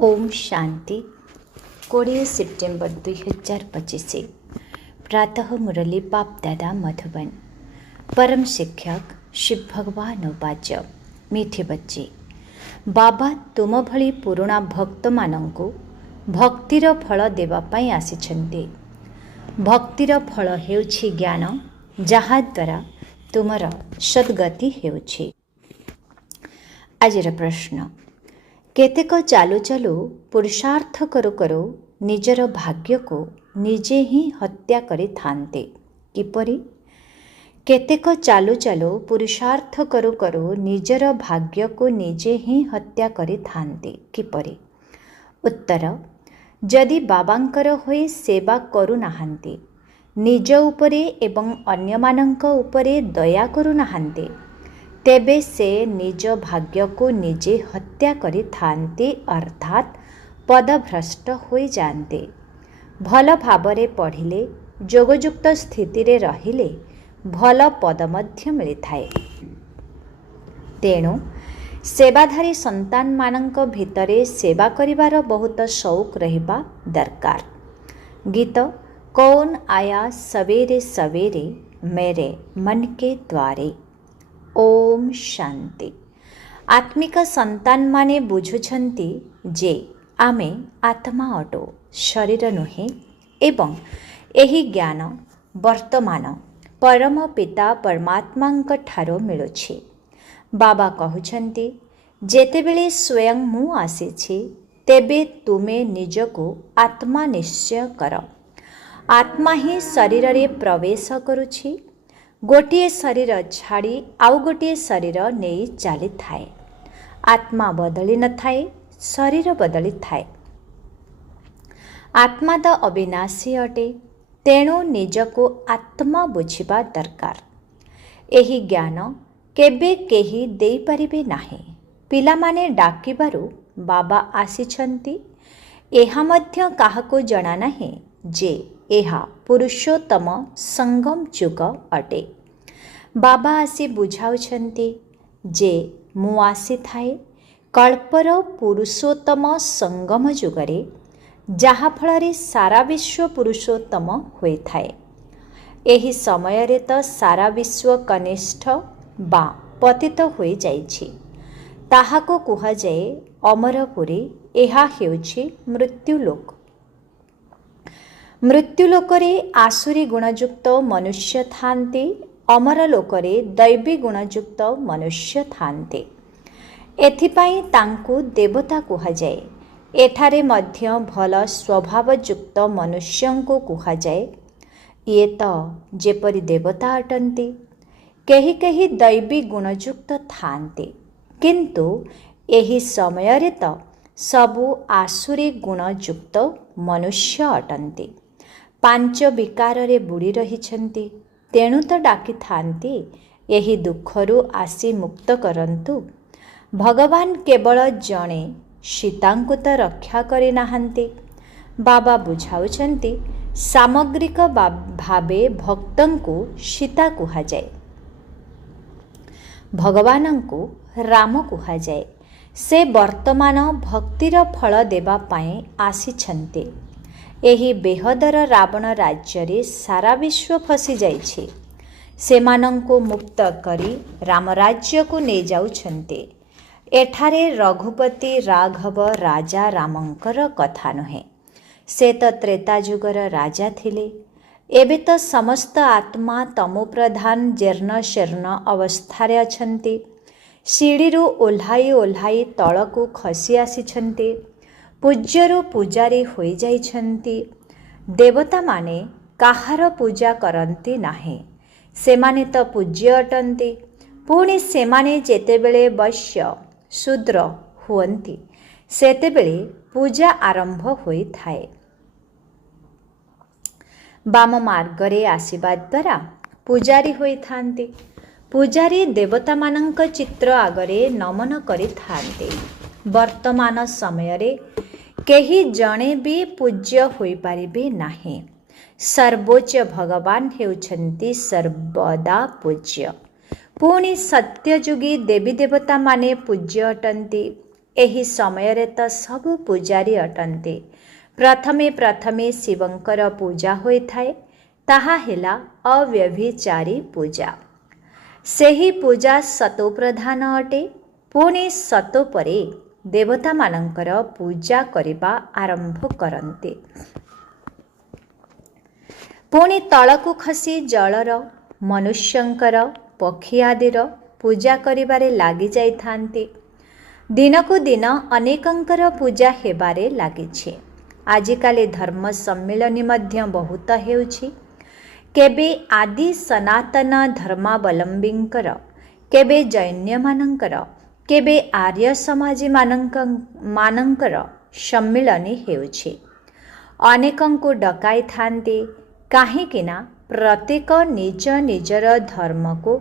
Om Shanti 20 September 2025 प्रातः मुरली बाप दादा मधुबन। परम शिक्षक शिव भगवान वाच मीठे बच्चे, बाबा तुम भली पुरुणा भक्त मानंकु भक्तिर फल देवा पाई आसिछन्ते। भक्तिर फल हेउछि ज्ञान, जहा द्वारा तुमर सद्गति हेउछि। आजिर प्रश्न, केतेक चालू चालू पुरुषार्थ करू करू निजर भाग्य को निजे ही हत्या करि थान्ते। किपरि? केतेक चालू चालू पुरुषार्थ करू करू निजर भाग्य को निजे ही हत्या करि थान्ते। किपरि? उत्तर, जदि बाबांकर होई सेवा करू नाहान्ते, निज उपरे एवं अन्य मानंक उपरे दया करू नाहान्ते, तेबे से निज भाग्य को निजे हत्या करि थान्ते, अर्थात पदभ्रष्ट होई जान्ते। भल भावरे पढ़िले, जोगयुक्त स्थिति रे रहिले भल पद मध्य मिलिथाए। तेणु सेवाधारी संतान मानंक भितरे सेवा करिवार बहुत शौक रहिबा दरकार। गीत कौन आया सवेरे सवेरे मेरे मन के द्वारे। ओम शांति। आत्मिक संतान माने बुझुछन्ति जे आमे आत्मा अटो, शरीर नुहे, एवं एही ज्ञान वर्तमान परम पिता परमात्मांक ठारो मिलुछि। बाबा कहुछन्ति, जेतेबेले स्वयं मु आसीछि तेबे तुमे निजको आत्मा निश्चय कर। आत्मा ही शरीर रे प्रवेश करुछि। गोटिए शरीर छाड़ी आउ गोटिए शरीर नहीं चली थाए। आत्मा बदली न थाए, शरीर बदली थाए। आत्मा तो अविनाशी अटे, तेणु निजको आत्मा बुझिबा दरकार। एही ज्ञान केबे केही देई परिबे नाही। पिलामाने डाकिबारु बाबा आसिछन्ति, एहा मध्य काहाको जणा नाही जे एहा पुरुषोत्तम संगम जुग अटे। बाबा आसी बुझाउछन्ति जे मु आसी थाए कल्पर पुरुषोत्तम संगम जुगरे, जहा फलरे सारा विश्व पुरुषोत्तम होई थाए। एही समय रे तो सारा विश्व कनिष्ठ बा पतित होई जाइछि। ताहाको कुहा जाए अमरपुरी। एहा हेउछि मृत्युलोक। मृत्युलोकरे आसुरी गुणयुक्त मनुष्य थान्ते, अमर लोकरे दैवी गुणयुक्त मनुष्य थान्ते। एथिपाई तांकु देवता कुहा जाए। एठारे मध्य भल स्वभावयुक्त मनुष्यंको कुहा जाए। ये तो जेपरि देवता अटन्ति, केही केही दैवी गुणयुक्त थान्ते, किंतु एही समय रे तो सबु आसुरी गुणयुक्त मनुष्य अटन्ति। पांच विकार रे बुड़ी रहिछन्ति, तेणु तो डाकी थान्ति, एही दुखरु आसी मुक्त करंतु। भगवान केवल जणे सीतांकु तो रक्षा करि नाहान्ति। बाबा बुझाउछन्ति, सामग्रिक भावे भक्तंकु सीता कुहा जाए, भगवानंकु राम कुहा जाए। से वर्तमान भक्तिर फल देवा पाए आसिछन्ते। एही बेहदर रावण राज्य रे सारा विश्व फसी जाइछि। सेमानंको मुक्त करी राम राज्य को ले जाउछन्ते। एठारे रघुपति राघव राजा रामंकर कथा नुहे। से तो त्रेता जुगर राजा थिले। एबे तो समस्त आत्मा तमो प्रधान जीर्ण शीर्ण अवस्थारे अछन्ति। सीढ़ीरू ओह्लाई ओह्लाई तळकू खसी आसिछन्ति। पूज्यरू पूजारी होई जाइछन्ति। देवता माने काहार पूजा करन्ति नाही, सेमाने तो पूज्य अटन्ति। पुणी सेमाने जेतेबेले वैश्य शूद्र हुअन्ति, सेतेबेले पूजा आरंभ होई थाए। बाम मार्गरे आसीबा द्वारा पूजारी होई थान्ति। पूजारी देवता मानंक चित्र आगरे नमन करि थान्ते। वर्तमान समय रे केही जणे भी पूज्य होई पारिबे नाही। सर्वोच्च भगवान हेउछन्ति सर्वदा पूज्य। पुणी सत्ययुगी देवी देवता माने पूज्य अटन्ति। ଏହି ସମୟରେ ତ ସବୁ ପୂଜାରୀ ଅଟନ୍ତି। ପ୍ରଥମେ ପ୍ରଥମେ ଶିବଙ୍କର ପୂଜା ହୋଇଥାଏ, ତାହା ହେଲା ଅବ୍ୟଭିଚାରୀ ପୂଜା। ସେହି ପୂଜା ସତୋପ୍ରଧାନ ଅଟେ। ପୁଣି ସତୋ ପରେ ଦେବତାମାନଙ୍କର ପୂଜା କରିବା ଆରମ୍ଭ କରନ୍ତି। ପୁଣି ତଳକୁ ଖସି ଜଳର, ମନୁଷ୍ୟଙ୍କର, ପକ୍ଷୀ ଆଦିର ପୂଜା କରିବାରେ ଲାଗିଯାଇଥାନ୍ତି। ଦିନକୁ ଦିନ ଅନେକଙ୍କର ପୂଜା ହେବାରେ ଲାଗିଛି। ଆଜିକାଲି ଧର୍ମ ସମ୍ମିଳନୀ ମଧ୍ୟ ବହୁତ ହେଉଛି। କେବେ ଆଦି ସନାତନ ଧର୍ମାବଲମ୍ବୀଙ୍କର, କେବେ ଜୈନ୍ୟମାନଙ୍କର, କେବେ ଆର୍ୟ ସମାଜୀମାନଙ୍କର ସମ୍ମିଳନୀ ହେଉଛି। ଅନେକଙ୍କୁ ଡକାଇଥାନ୍ତି, କାହିଁକିନା ପ୍ରତ୍ୟେକ ନିଜ ନିଜର ଧର୍ମକୁ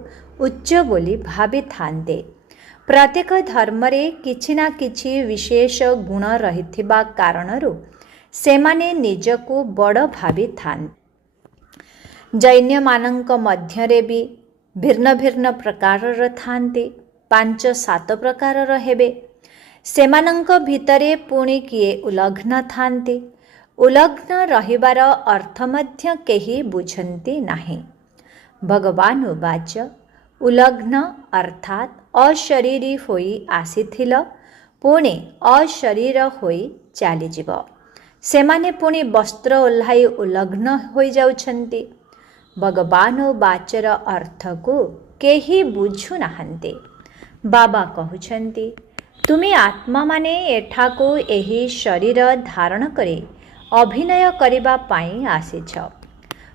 ଉଚ୍ଚ ବୋଲି ଭାବିଥାନ୍ତି। ପ୍ରତ୍ୟେକ ଧର୍ମରେ କିଛି ନା କିଛି ବିଶେଷ ଗୁଣ ରହିଥିବା କାରଣରୁ ସେମାନେ ନିଜକୁ ବଡ଼ ଭାବିଥାନ୍ତି। ଜୈନ୍ୟମାନଙ୍କ ମଧ୍ୟରେ ବି ଭିନ୍ନ ଭିନ୍ନ ପ୍ରକାରର ଥାନ୍ତି, 5-7 ପ୍ରକାରର ହେବେ। ସେମାନଙ୍କ ଭିତରେ ପୁଣି କିଏ ଉଲଗ୍ନ ଥାନ୍ତି। ଉଲଗ୍ନ ରହିବାର ଅର୍ଥ ମଧ୍ୟ କେହି ବୁଝନ୍ତି ନାହିଁ। ଭଗବାନ ଉବାଚ, ଉଲଗ୍ନ ଅର୍ଥାତ୍ ଅଶରୀରୀ ହୋଇ ଆସିଥିଲ, ପୁଣି ଅଶରୀର ହୋଇ ଚାଲିଯିବ। ସେମାନେ ପୁଣି ବସ୍ତ୍ର ଓହ୍ଲାଇ ଉଲଗ୍ନ ହୋଇଯାଉଛନ୍ତି। ଭଗବାନ ଉବାଚର ଅର୍ଥକୁ କେହି ବୁଝୁନାହାନ୍ତି। ବାବା କହୁଛନ୍ତି, ତୁମେ ଆତ୍ମାମାନେ ଏଠାକୁ ଏହି ଶରୀର ଧାରଣ କରି ଅଭିନୟ କରିବା ପାଇଁ ଆସିଛ,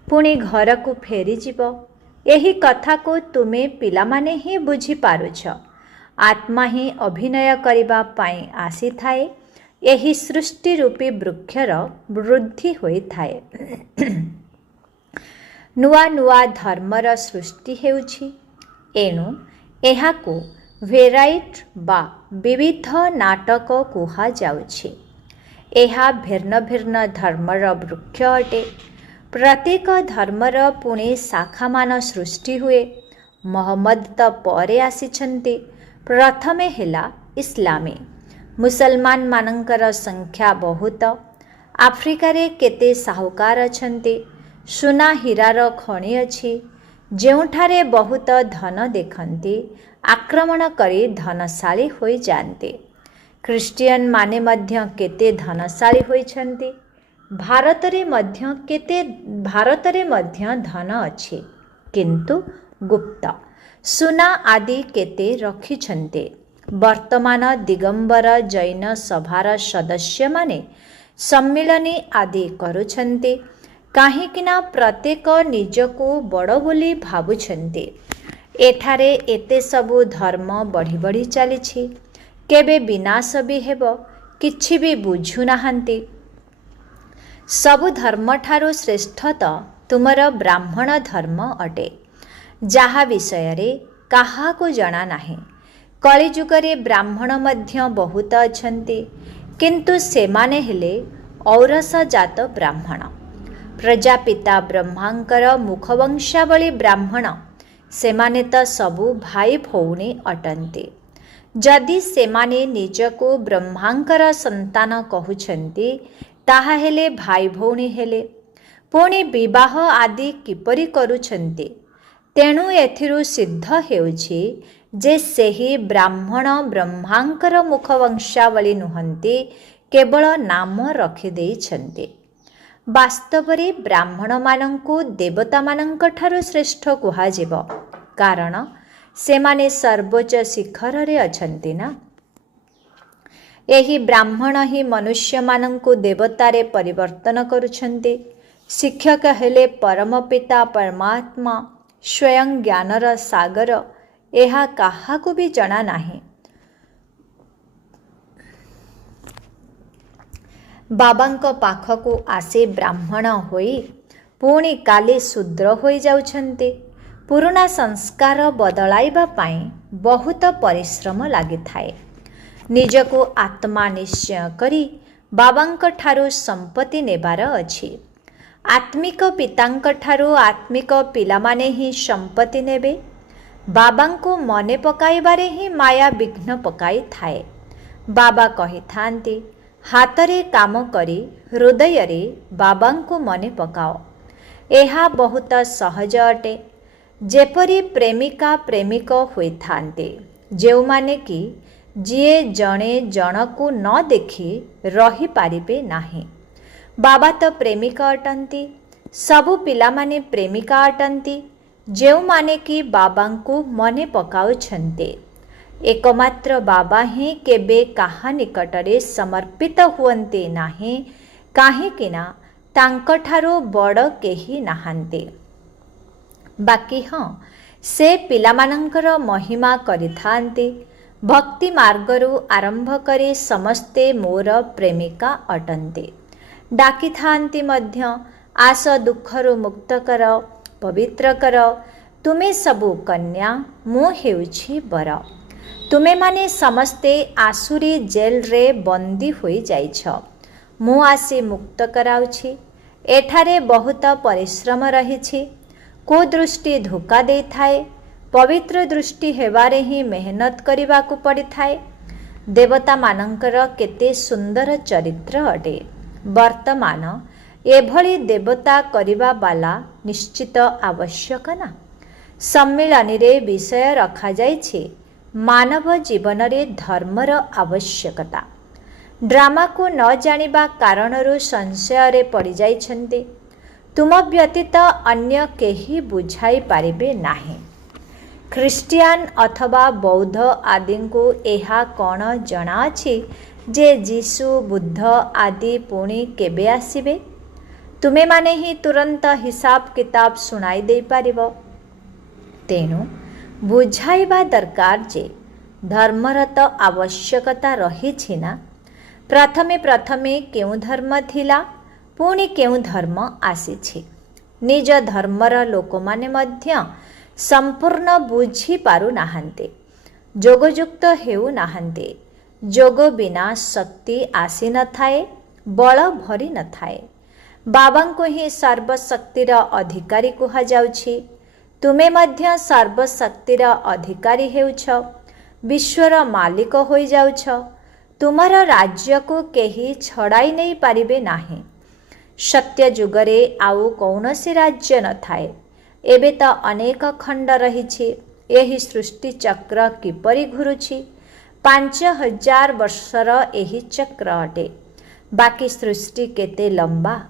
ପୁଣି ଘରକୁ ଫେରିଯିବ। ଏହି କଥାକୁ ତୁମେ ପିଲାମାନେ ହିଁ ବୁଝିପାରୁଛ। ଆତ୍ମା ହିଁ ଅଭିନୟ କରିବା ପାଇଁ ଆସିଥାଏ। ଏହି ସୃଷ୍ଟି ରୂପୀ ବୃକ୍ଷର ବୃଦ୍ଧି ହୋଇଥାଏ। ନୂଆ ନୂଆ ଧର୍ମର ସୃଷ୍ଟି ହେଉଛି। ଏଣୁ ଏହାକୁ ଭେରାଇଟ୍ ବା ବିବିଧ ନାଟକ କୁହାଯାଉଛି। ଏହା ଭିନ୍ନ ଭିନ୍ନ ଧର୍ମର ବୃକ୍ଷ ଅଟେ। ପ୍ରତ୍ୟେକ ଧର୍ମର ପୁଣି ଶାଖାମାନ ସୃଷ୍ଟି ହୁଏ। ମହମ୍ମଦ ତ ପରେ ଆସିଛନ୍ତି। ପ୍ରଥମେ ହେଲା ଇସଲାମୀ। ମୁସଲମାନମାନଙ୍କର ସଂଖ୍ୟା ବହୁତ। ଆଫ୍ରିକାରେ କେତେ ସାହୁକାର ଅଛନ୍ତି। ସୁନା ହୀରାର ଖଣି ଅଛି। ଯେଉଁଠାରେ ବହୁତ ଧନ ଦେଖନ୍ତି, ଆକ୍ରମଣ କରି ଧନଶାଳୀ ହୋଇଯାଆନ୍ତି। ଖ୍ରୀଷ୍ଟିଆନ ମାନେ ମଧ୍ୟ କେତେ ଧନଶାଳୀ ହୋଇଛନ୍ତି। ଭାରତରେ ମଧ୍ୟ ଧନ ଅଛି, କିନ୍ତୁ ଗୁପ୍ତ। ସୁନା ଆଦି କେତେ ରଖିଛନ୍ତି। ବର୍ତ୍ତମାନ ଦିଗମ୍ବର ଜୈନ ସଭାର ସଦସ୍ୟମାନେ ସମ୍ମିଳନୀ ଆଦି କରୁଛନ୍ତି, କାହିଁକିନା ପ୍ରତ୍ୟେକ ନିଜକୁ ବଡ଼ ବୋଲି ଭାବୁଛନ୍ତି। ଏଠାରେ ଏତେ ସବୁ ଧର୍ମ ବଢ଼ି ବଢ଼ି ଚାଲିଛି, କେବେ ବିନାଶ ବି ହେବ, କିଛି ବି ବୁଝୁନାହାନ୍ତି। ସବୁ ଧର୍ମଠାରୁ ଶ୍ରେଷ୍ଠ ତ ତୁମର ବ୍ରାହ୍ମଣ ଧର୍ମ ଅଟେ, ଯାହା ବିଷୟରେ କାହାକୁ ଜଣା ନାହିଁ। କଳିଯୁଗରେ ବ୍ରାହ୍ମଣ ମଧ୍ୟ ବହୁତ ଅଛନ୍ତି, କିନ୍ତୁ ସେମାନେ ହେଲେ ଔରସଜାତ ବ୍ରାହ୍ମଣ। ପ୍ରଜାପିତା ବ୍ରହ୍ମାଙ୍କର ମୁଖବଂଶାବଳୀ ବ୍ରାହ୍ମଣ। ସେମାନେ ତ ସବୁ ଭାଇ ଭଉଣୀ ଅଟନ୍ତି। ଯଦି ସେମାନେ ନିଜକୁ ବ୍ରହ୍ମାଙ୍କର ସନ୍ତାନ କହୁଛନ୍ତି, ତାହାହେଲେ ଭାଇ ଭଉଣୀ ହେଲେ। ପୁଣି ବିବାହ ଆଦି କିପରି କରୁଛନ୍ତି? ତେଣୁ ଏଥିରୁ ସିଦ୍ଧ ହେଉଛି ଯେ ସେହି ବ୍ରାହ୍ମଣ ବ୍ରହ୍ମାଙ୍କର ମୁଖବଂଶାବଳୀ ନୁହନ୍ତି, କେବଳ ନାମ ରଖିଦେଇଛନ୍ତି। ବାସ୍ତବରେ ବ୍ରାହ୍ମଣମାନଙ୍କୁ ଦେବତାମାନଙ୍କ ଠାରୁ ଶ୍ରେଷ୍ଠ କୁହାଯିବ, କାରଣ ସେମାନେ ସର୍ବୋଚ୍ଚ ଶିଖରରେ ଅଛନ୍ତି ନା। ଏହି ବ୍ରାହ୍ମଣ ହିଁ ମନୁଷ୍ୟମାନଙ୍କୁ ଦେବତାରେ ପରିବର୍ତ୍ତନ କରୁଛନ୍ତି। ଶିକ୍ଷକ ହେଲେ ପରମ ପିତା ପରମାତ୍ମା, ସ୍ୱୟଂ ଜ୍ଞାନର ସାଗର। ଏହା କାହାକୁ ବି ଜଣା ନାହିଁ। ବାବାଙ୍କ ପାଖକୁ ଆସି ବ୍ରାହ୍ମଣ ହୋଇ ପୁଣି କାଲି ଶୂଦ୍ର ହୋଇଯାଉଛନ୍ତି। ପୁରୁଣା ସଂସ୍କାର ବଦଳାଇବା ପାଇଁ ବହୁତ ପରିଶ୍ରମ ଲାଗିଥାଏ। ନିଜକୁ ଆତ୍ମା ନିଶ୍ଚୟ କରି ବାବାଙ୍କ ଠାରୁ ସମ୍ପତ୍ତି ନେବାର ଅଛି। ଆତ୍ମିକ ପିତାଙ୍କ ଠାରୁ ଆତ୍ମିକ ପିଲାମାନେ ହିଁ ସମ୍ପତ୍ତି ନେବେ। ବାବାଙ୍କୁ ମନେ ପକାଇବାରେ ହିଁ ମାୟା ବିଘ୍ନ ପକାଇଥାଏ। बाबा कही थांती हातरे काम करी हृदय बाबा को मने पकाओ। यह बहुत सहज अटे। जेपरी प्रेमिका प्रेमिक होई थांते जो माने कि जीए जणे जनकु न देखी रही पारिबे नाही। बाबा तो प्रेमिका अटंती, सबु पिला माने प्रेमिका अटंती जो माने कि बाबा को मने पकाउछन्ते। एकमात्र बाबा ही केबे काहा निकटरे समर्पित हुअन्ते नाही, काहेकिना तांकठारो बड़ केही नाहान्ते। बाकी हाँ से पिलामानंकर महिमा करिथान्ते। भक्ति मार्गरु आरंभ करे समस्ते मोर प्रेमिका अटन्ते। डाकी थान्ति मध्य आस दुखरु मुक्त कर, पवित्र कर, तुमे सबु कन्या मु हेउछि बर। तुमे माने समस्ते आसुरी जेल रे बंदी होई जाइछ, मु आसी मुक्त कराउछि। एठारे बहुत परिश्रम रहिछि। कुदृष्टि धोका दे थाए, पवित्र दृष्टि हेबारे ही मेहनत करिबा को पड़ी थाए। देवता मानंकर केते सुंदर चरित्र अटे। वर्तमान एभली देवता करिबा बाला निश्चित आवश्यक ना। सम्मिलनी रे विषय रखा जाइछे मानव जीवन रे धर्मर आवश्यकता। ड्रामा को न जानिबा कारणरू संशय रे पड़ी जाइछन्ते। तुम व्यतीत अन्य केही बुझाई पारिबे नाही। ख्रिस्टियान अथवा बौद्ध आदि को एहा कौन जना अछि जे जीसु बुद्ध आदि पुणी केबे आसिबे। तुमे माने ही तुरंत हिसाब किताब सुनाई दे पारिबो। तेणु बुझाइबा दरकार जे धर्मर तो आवश्यकता रही ना। प्रथमे प्रथमे केउ धर्म थिला, पुणी केउ धर्म आसीछि। निज धर्मर लोक माने मध्य संपूर्ण बुझी पारु नाहांते, जोगयुक्त हेउ नाहांते। जोग बिना शक्ति आसी न थाए, बल भरी न थाए। बाबा को ही सर्वशक्तिर अधिकारी कुहा जाउछि। तुमे मध्य सर्वशक्तिर अधिकारी हेउछ, विश्वर मालिक होई जाउछ। तुमर राज्य को केही छड़ाई नहीं पारिबे नाही। सत्य जुगरे आउ कौनसी राज्य न थाए। एबे तो अनेक खंड रहिछि। एही सृष्टि चक्र किपरि घुरुछि। 5000 वर्षर एही चक्र अटे। बाकी सृष्टि केते लंबा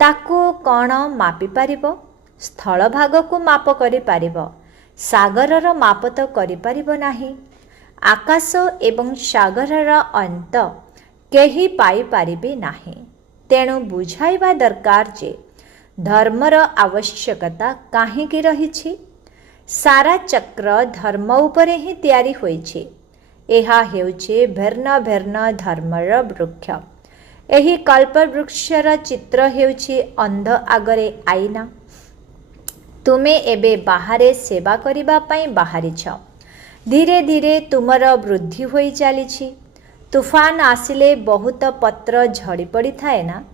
ताकू कौन मापि पारिबो। स्थल भाग को माप करि पारिबो, सागरर माप तो करि पारिबो नाही। आकाश एवं सागरर अंत केही पाई पारिबे नाही। तेणु बुझाइबा दरकार जे धर्मर आवश्यकता काहेकि रहिछि। सारा चक्र धर्म उपरे ही तैयारी होइछि। एहा हेउछि भिन्न भिन्न धर्मर वृक्ष। एही कल्प वृक्षर चित्र हेउछि अंध आगरे आईना। तुमे एबे बाहरे सेवा करिबा पई बाहरिछ। धीरे धीरे तुमर वृद्धि होई चलिछि। तूफान आसिले बहुत पत्र झड़ी पड़ी थाए ना।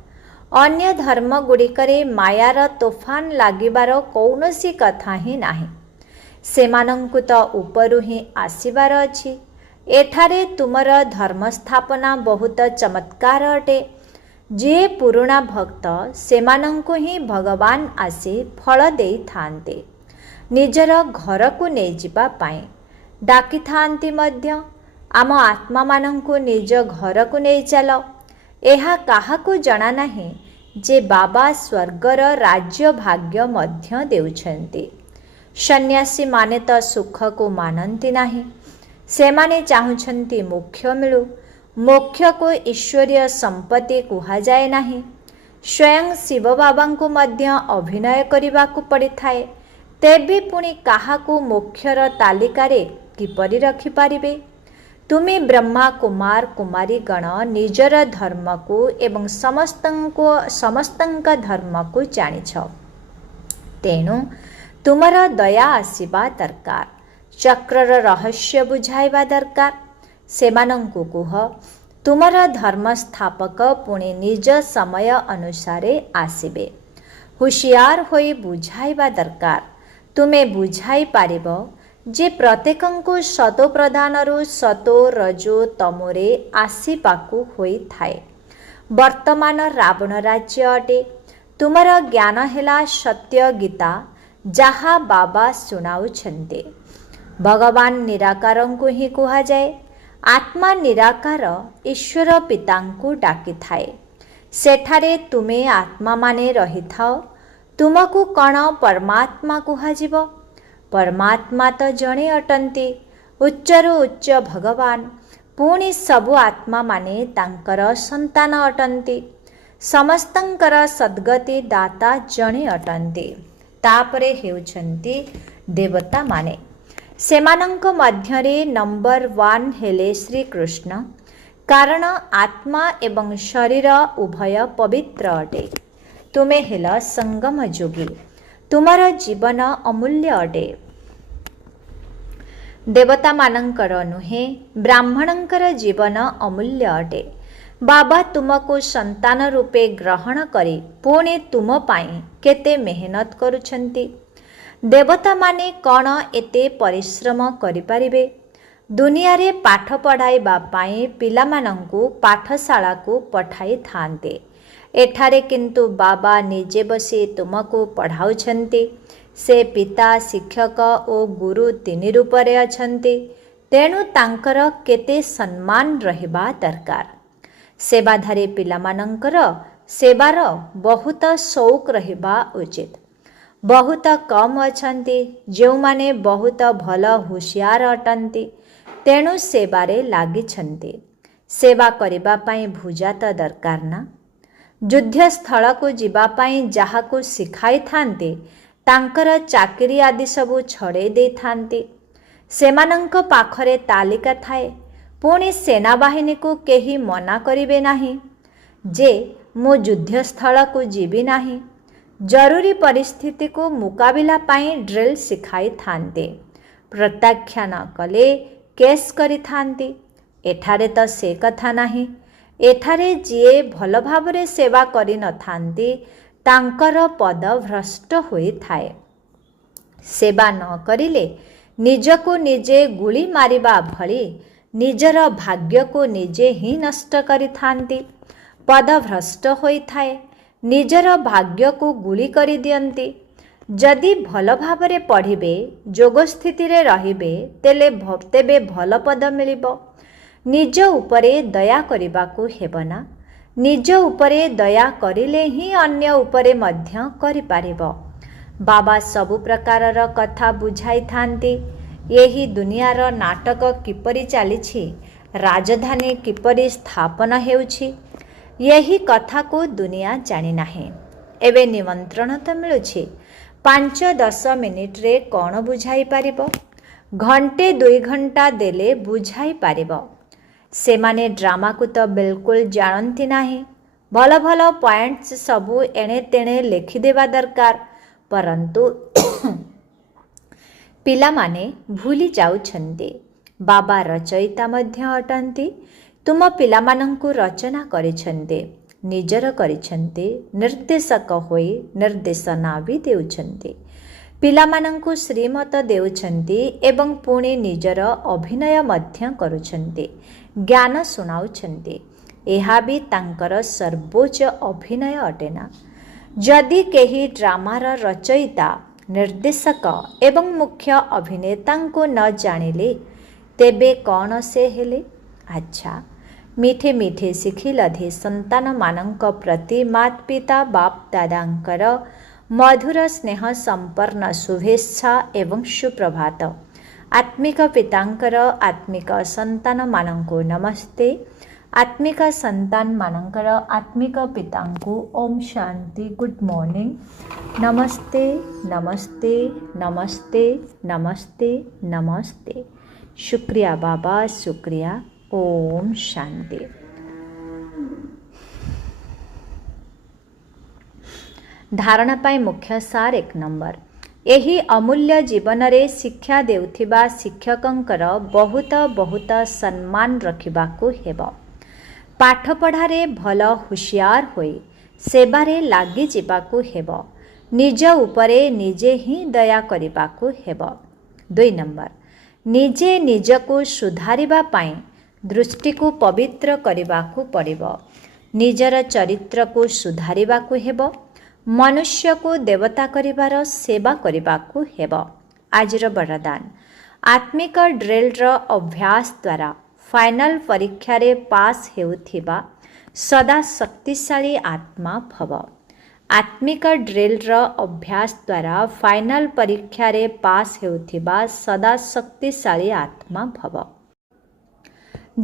अन्य धर्म गुड़िकरे मायार तूफान लागिबार कौनसी कथा ही नाही। सेमानंकु तो उपरु ही आसीबार अछि। एठारे तुमर धर्म स्थापना बहुत चमत्कार अटे। जे पुरुणा भक्त सेमानंकु ही भगवान आसी फल देई थांते। निजर घर को नहीं जिबा पाए डाकी थांती मध्य। आम आत्मा मानंकु निज घर को नहीं चल। एहा काहाकु जणा नाही जे बाबा स्वर्गर राज्य भाग्य मध्य देउछन्ति। सन्यासी माने तो सुख को मानन्ति नाही। से माने चाहुछन्ति मोक्ष मिलु। मोक्ष को ईश्वरीय संपत्ति कुहा जाए नाही। स्वयं शिव बाबा को मध्य अभिनय करिबा को पड़ी थाए। तेबे पुणी काहाकु मोक्षर तालिकारे किपरि रखि पारिबे। तुमे ब्रह्मा कुमार कुमारी गण निजर धर्म को एवं समस्तंक धर्म को जानिछ। तेणु तुमर दया आसीबा दरकार। चक्रर रहस्य बुझाइबा दरकार। सेमानंकु कुह तुमर धर्म स्थापक पुणे निज समय अनुसारे आसीबे। हुशियार होई बुझाइबा दरकार। तुमे बुझाई पारिबो जे प्रत्येकଙ୍କୁ सतो प्रधानରୁ सतो रजो तमोरे आसिबाकु होई थाए। वर्तमान रावण राज्य अटे। तुमर ज्ञान हेला सत्य गीता जहा बाबा सुनाउछन्ते। भगवान निराकारଙ୍କୁ ही कुहा जाए। आत्मा निराकार ईश्वर पितांकु डाकी थाए। सेठारे तुमे आत्मा माने रही थाओ। तुमको कण परमात्मा कुहाजिब। परमात्मा तो जणे अटंती। उच्चरु उच्च भगवान पुणी सबु आत्मा माने तांकर संतान अटंती। समस्तंकर सद्गति दाता जणे अटंती। तापरे हेउछन्ती देवता माने। सेमानंक मध्यरे नंबर 1 हेले श्री कृष्ण। कारण आत्मा एवं शरीर उभय पवित्र अटे। तुमे हेल संगम जोगी। तुमर जीवन अमूल्य अटे। देवता मानंकर नुहे ब्राह्मणंकर जीवन अमूल्य अटे। बाबा तुमको संतान रूपे ग्रहण करी पुणे तुम पाई केते मेहनत करुछंती। देवता माने कौन एते परिश्रम करि परिबे। दुनिया रे पाठ पढ़ाइबा पाई पिलामानंकु पाठशाला को पठाई थांते। एठारे किंतु बाबा निजे बसी तुमको पढ़ाउछंती। से पिता शिक्षक और गुरु तीन रूपरे अछंती। तेणु तांकर केते सम्मान रहिबा दरकार। सेवाधारी पिलामानंकर सेवार बहुत शौक रहिबा उचित। बहुत कम अछंती जो माने बहुत भल हुशियार अटंती। तेणु सेवारे लागिछंती। सेवा करिबा पाई भुजा तो दरकार ना। युद्ध स्थल को जीवा पाई जहाको सिखाई थांती तांकर चाकरी आदि सबु छड़े दे थांती। सेमानंक पाखरे तालिका थाए। पुणी सेनाबाहिनी को केही मना करिबे नाही जे मो युद्ध स्थल को जीवी नाही। जरूरी परिस्थिति को मुकाबिला पाई ड्रिल सिखाई थांते। प्रत्याख्यान कले केस करि थांती। एठारे तो से कथा नाही। एठारे जिए भल भावरे सेवा करि न थांती तांकर पद भ्रष्ट होई थाए। सेवा न करिले निजको निजे गुली मारिबा भली निजर भाग्य को निजे ही नष्ट करि थांती। पद भ्रष्ट होई थाए। निजर भाग्य को गुली करि दियंती। जदि भल भावरे पढ़िबे जोग स्थिति रे रहिबे तेबे भल पद मिलिबो। निज उपरे दया करिबाकू हेबना। निज उपरे दया करिले ही अन्य उपरे मध्य करि पारिबो। बाबा सबु प्रकारर कथा बुझाई थांती। यही दुनियार नाटक किपरि चालिछि, राजधानी किपरि स्थापन हेउछि, यही कथा को दुनिया जानि नाही। एबे निमंत्रण तो मिलुछि। 5-10 मिनिट रे कौन बुझाई पारिबो। घंटे 2 घंटा देले बुझाई पारिबो। सेमाने ड्रामा को तो बिल्कुल जानती नाही। भल भल पॉइंट्स सबू एणे तेणे लिखिदेवा दरकार। परंतु पिला माने भूली जाउछन्ते। बाबा रचयिता मध्य अटंती। तुम पिलामानंकु रचना करिछन्ते, निजर करिछन्ते, निर्देशक होई निर्देशना भी देउछन्ते। पिलामानंकु श्रीमत देउछन्ते एवं पुणी निजर अभिनय मध्य करुछन्ते, ज्ञान सुनाउछन्ते। एहा भी तांकर सर्वोच्च अभिनय अटेना। जदि केही ड्रामार रचयिता, निर्देशक एवं मुख्य अभिनेता को न जानिले तेबे कौन से हेले। अच्छा, मीठे मीठे शिखिलधे संतान मानंक प्रति मात पिता बाप दादांकर मधुर स्नेह संपन्न शुभेच्छा एवं सुप्रभात। आत्मिक पितांकर आत्मिक संतान मानंको नमस्ते। आत्मिक संतान मानंकर आत्मिक पितांको ओम शांति। Good morning. नमस्ते नमस्ते नमस्ते नमस्ते नमस्ते। शुक्रिया बाबा, शुक्रिया। ओम शांति। धारणा पाई मुख्य सार 1 नंबर। यही अमूल्य जीवन रे शिक्षा देउथिबा शिक्षकंकर बहुत बहुत सम्मान रखिबाकू हेबो। पाठ पढ़ारे भल हुशियार होई सेबारे लागी जिबाकू हेबो। निज उपरे निजे ही दया करिबाकू हेबो। 2 नंबर। ନିଜେ ନିଜକୁ ସୁଧାରିବା ପାଇଁ ଦୃଷ୍ଟିକୁ ପବିତ୍ର କରିବାକୁ ପଡ଼ିବ। ନିଜର ଚରିତ୍ରକୁ ସୁଧାରିବାକୁ ହେବ। ମନୁଷ୍ୟକୁ ଦେବତା କରିବାର ସେବା କରିବାକୁ ହେବ। ଆଜିର ବରଦାନ, ଆତ୍ମିକ ଡ୍ରିଲର ଅଭ୍ୟାସ ଦ୍ୱାରା ଫାଇନାଲ ପରୀକ୍ଷାରେ ପାସ୍ ହେଉଥିବା ସଦା ଶକ୍ତିଶାଳୀ ଆତ୍ମା ଭବ। ଆତ୍ମିକ ଡ୍ରିଲର ଅଭ୍ୟାସ ଦ୍ୱାରା ଫାଇନାଲ ପରୀକ୍ଷାରେ ପାସ୍ ହେଉଥିବା ସଦା ଶକ୍ତିଶାଳୀ ଆତ୍ମା ଭବ।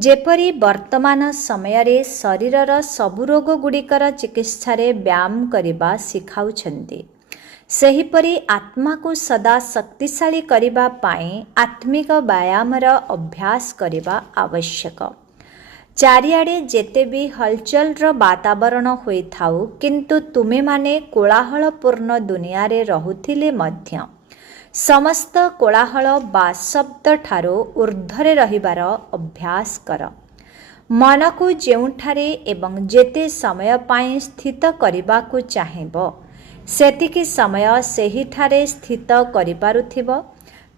ଯେପରି ବର୍ତ୍ତମାନ ସମୟରେ ଶରୀରର ସବୁ ରୋଗଗୁଡ଼ିକର ଚିକିତ୍ସାରେ ବ୍ୟାୟାମ କରିବା ଶିଖାଉଛନ୍ତି, ସେହିପରି ଆତ୍ମାକୁ ସଦା ଶକ୍ତିଶାଳୀ କରିବା ପାଇଁ ଆତ୍ମିକ ବ୍ୟାୟାମର ଅଭ୍ୟାସ କରିବା ଆବଶ୍ୟକ। ଚାରିଆଡ଼େ ଯେତେ ବି ହଲଚଲର ବାତାବରଣ ହୋଇଥାଉ, କିନ୍ତୁ ତୁମେମାନେ କୋଳାହଳପୂର୍ଣ୍ଣ ଦୁନିଆରେ ରହୁଥିଲେ ମଧ୍ୟ ସମସ୍ତ କୋଳାହଳ ବା ଶବ୍ଦଠାରୁ ଉର୍ଦ୍ଧ୍ୱରେ ରହିବାର ଅଭ୍ୟାସ କର। ମନକୁ ଯେଉଁଠାରେ ଏବଂ ଯେତେ ସମୟ ପାଇଁ ସ୍ଥିତ କରିବାକୁ ଚାହିଁବ, ସେତିକି ସମୟ ସେହିଠାରେ ସ୍ଥିତ କରିପାରୁଥିବ,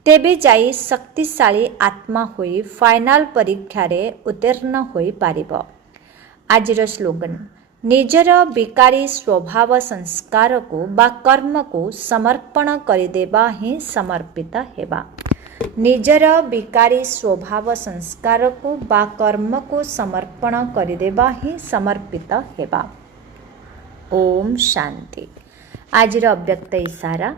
ତେବେ ଯାଇ ଶକ୍ତିଶାଳୀ ଆତ୍ମା ହୋଇ ଫାଇନାଲ ପରୀକ୍ଷାରେ ଉତ୍ତୀର୍ଣ୍ଣ ହୋଇପାରିବ। ଆଜିର ସ୍ଲୋଗାନ, ନିଜର ବିକାରୀ ସ୍ୱଭାବ ସଂସ୍କାରକୁ ବା କର୍ମକୁ ସମର୍ପଣ କରିଦେବା ହିଁ ସମର୍ପିତ ହେବା। ନିଜର ବିକାରୀ ସ୍ୱଭାବ ସଂସ୍କାରକୁ ବା କର୍ମକୁ ସମର୍ପଣ କରିଦେବା ହିଁ ସମର୍ପିତ ହେବା। ଓମ୍ ଶାନ୍ତି। ଆଜିର ଅବ୍ୟକ୍ତ ଇଶାରା,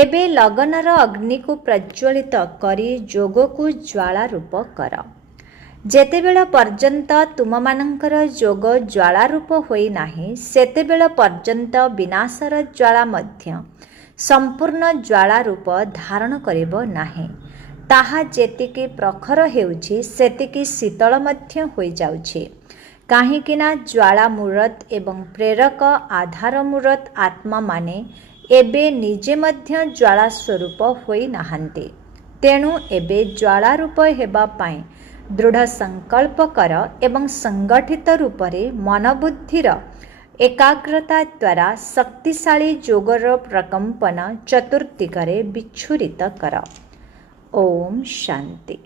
ଏବେ ଲଗନର ଅଗ୍ନିକୁ ପ୍ରଜ୍ୱଳିତ କରି ଯୋଗକୁ ଜ୍ୱାଳା ରୂପ କର। ଯେତେବେଳ ପର୍ଯ୍ୟନ୍ତ ତୁମମାନଙ୍କର ଯୋଗ ଜ୍ୱାଳା ରୂପ ହୋଇନାହିଁ, ସେତେବେଳ ପର୍ଯ୍ୟନ୍ତ ବିନାଶର ଜ୍ୱାଳା ମଧ୍ୟ ସମ୍ପୂର୍ଣ୍ଣ ଜ୍ୱାଳା ରୂପ ଧାରଣ କରିବ ନାହିଁ। ତାହା ଯେତିକି ପ୍ରଖର ହେଉଛି, ସେତିକି ଶୀତଳ ମଧ୍ୟ ହୋଇଯାଉଛି। କାହିଁକିନା ଜ୍ୱାଳା ମୂରତ ଏବଂ ପ୍ରେରକ ଆଧାର ମୂରତ ଆତ୍ମାମାନେ ଏବେ ନିଜେ ମଧ୍ୟ ଜ୍ୱାଳା ସ୍ୱରୂପ ହୋଇନାହାନ୍ତି। ତେଣୁ ଏବେ ଜ୍ୱାଳା ରୂପ ହେବା ପାଇଁ ଦୃଢ଼ ସଂକଳ୍ପ କର ଏବଂ ସଂଗଠିତ ରୂପରେ ମନବୁଦ୍ଧିର ଏକାଗ୍ରତା ଦ୍ୱାରା ଶକ୍ତିଶାଳୀ ଯୋଗର ପ୍ରକମ୍ପନ ଚତୁର୍ଦିଗରେ ବିଚ୍ଛୁରିତ କର। ଓମ୍ ଶାନ୍ତି।